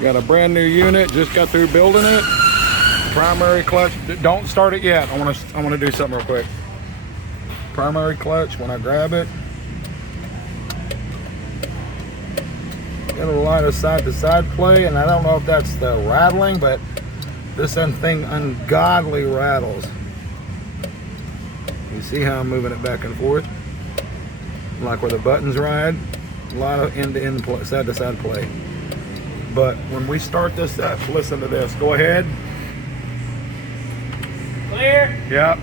Got a brand new unit, just got through building it. Primary clutch, don't start it yet. I want to do something real quick. Primary clutch, when I grab it, get a lot of side to side play, and I don't know if that's the rattling, but this thing ungodly rattles. You see how I'm moving it back and forth? Like where the buttons ride, a lot of end to end side to side play. But when we start this up, listen to this. Go ahead. Clear. Yep.